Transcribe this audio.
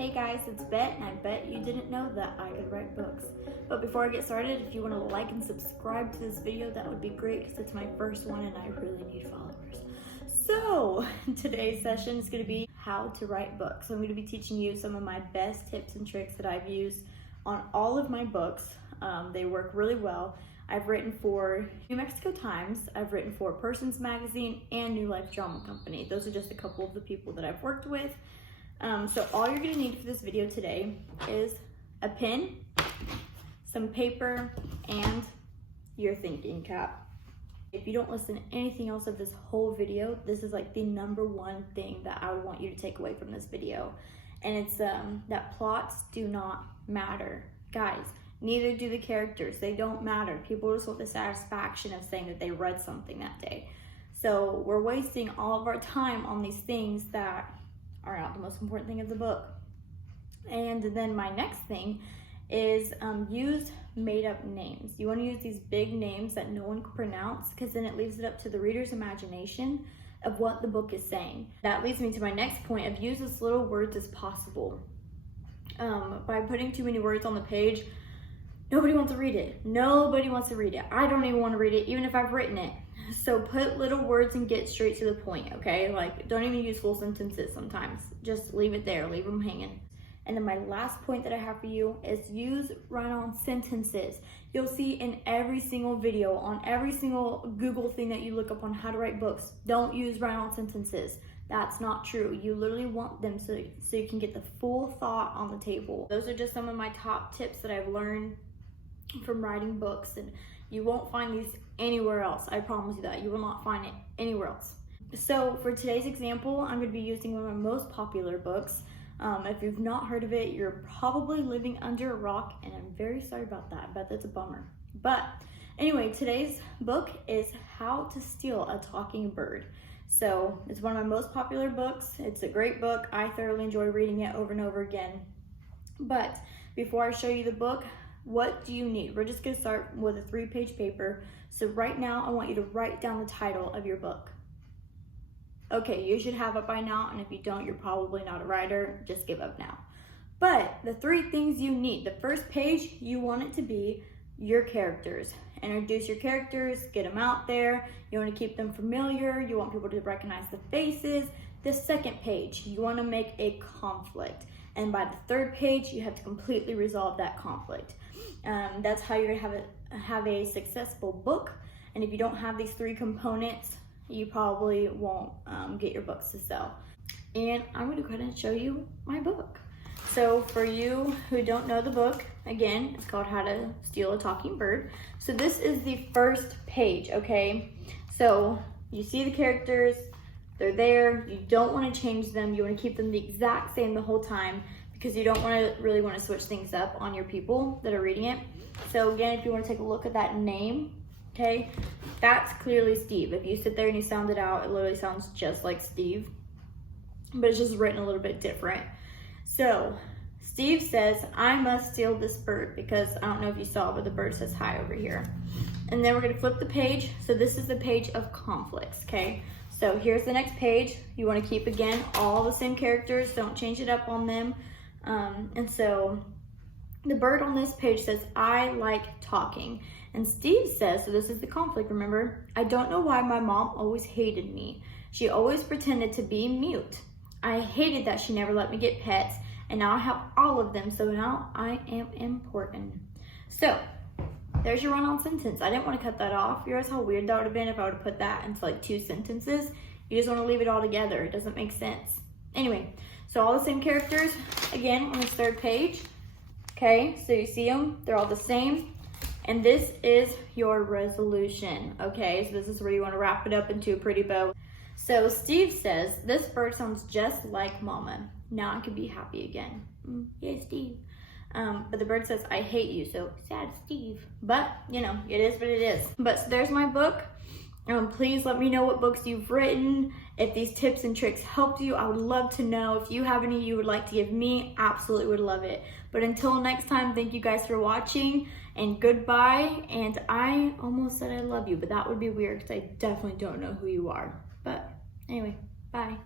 Hey guys, it's Bet, and I bet you didn't know that I could write books. But before I get started, if you want to like and subscribe to this video, that would be great because it's my first one and I really need followers. So today's session is going to be how to write books. So I'm going to be teaching you some of my best tips and tricks that I've used on all of my books. They work really well. I've written for New Mexico Times, I've written for Persons Magazine, and New Life Drama Company. Those are just a couple of the people that I've worked with. So all you're gonna need for this video today is a pen, some paper, and your thinking cap. If you don't listen to anything else of this whole video, this is like the number one thing that I would want you to take away from this video. And it's that plots do not matter. Guys, neither do the characters. They don't matter. People just want the satisfaction of saying that they read something that day. So we're wasting all of our time on these things that are not the most important thing of the book. And then my next thing is use made-up names. You want to use these big names that no one can pronounce, because then it leaves it up to the reader's imagination of what the book is saying. That leads me to my next point of use as little words as possible. By putting too many words on the page, nobody wants to read it. Nobody wants to read it. I don't even want to read it, even if I've written it. So put little words and get straight to the point, okay? Like, don't even use full sentences sometimes. Just leave it there, leave them hanging. And then my last point that I have for you is use run-on sentences. You'll see in every single video, on every single Google thing that you look up on how to write books, don't use run-on sentences. That's not true. You literally want them so you can get the full thought on the table. Those are just some of my top tips that I've learned from writing books, and you won't find these anywhere else. I promise you that. You will not find it anywhere else. So for today's example, I'm going to be using one of my most popular books. If you've not heard of it, you're probably living under a rock, and I'm very sorry about that. I bet that's a bummer. But anyway, today's book is How to Steal a Talking Bird. So it's one of my most popular books. It's a great book. I thoroughly enjoy reading it over and over again. But before I show you the book, what do you need? We're just going to start with a 3-page paper. So right now, I want you to write down the title of your book. Okay, you should have it by now, and if you don't, you're probably not a writer. Just give up now. But the 3 things you need. The first page, you want it to be your characters. Introduce your characters, get them out there. You want to keep them familiar. You want people to recognize the faces. The second page, you want to make a conflict. And by the 3rd page, you have to completely resolve that conflict. That's how you're going to have a successful book. And if you don't have these 3 components, you probably won't get your books to sell. And I'm going to go ahead and show you my book. So for you who don't know the book, again, it's called How to Steal a Talking Bird. So this is the first page, okay? So you see the characters, they're there. You don't want to change them. You want to keep them the exact same the whole time, because you don't really want to switch things up on your people that are reading it. So again, if you want to take a look at that name, okay, that's clearly Steve. If you sit there and you sound it out, it literally sounds just like Steve, but it's just written a little bit different. So Steve says, I must steal this bird, because I don't know if you saw, but the bird says hi over here. And then we're going to flip the page. So this is the page of conflicts, okay? So here's the next page. You want to keep, again, all the same characters. Don't change it up on them. And so the bird on this page says, I like talking. And Steve says, so this is the conflict, remember? I don't know why my mom always hated me. She always pretended to be mute. I hated that she never let me get pets, and now I have all of them, so now I am important. So there's your run-on sentence. I didn't want to cut that off. You realize how weird that would have been if I would have put that into like 2 sentences? You just want to leave it all together. It doesn't make sense. Anyway, so all the same characters, again, on this 3rd page. Okay, so you see them. They're all the same. And this is your resolution, okay? So this is where you want to wrap it up into a pretty bow. So Steve says, this bird sounds just like Mama. Now I can be happy again. Yay, Steve. But the bird says, I hate you, so sad Steve. But, you know, it is what it is. But so there's my book. Please let me know what books you've written. If these tips and tricks helped you, I would love to know. If you have any you would like to give me, absolutely would love it. But until next time, thank you guys for watching, and goodbye. And I almost said I love you, but that would be weird because I definitely don't know who you are. But anyway, bye.